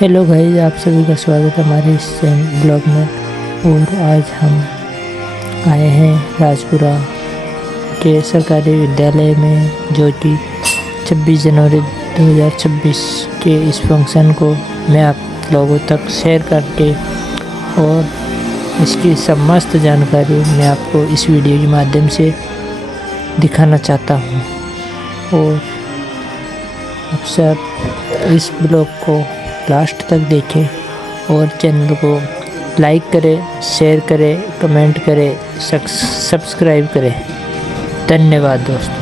Hello guys, आप सभी का स्वागत है हमारे इस ब्लॉग में। और आज हम आए हैं राजपुरा के सरकारी विद्यालय में, जो कि 26 जनवरी 2026 के इस फंक्शन को मैं आप लोगों तक शेयर करके और इसकी समस्त जानकारी मैं आपको इस वीडियो के माध्यम से दिखाना चाहता हूँ। और आप सब इस ब्लॉग को लास्ट तक देखें और चैनल को लाइक करें, शेयर करें, कमेंट करें, सब्सक्राइब करें। धन्यवाद दोस्तों।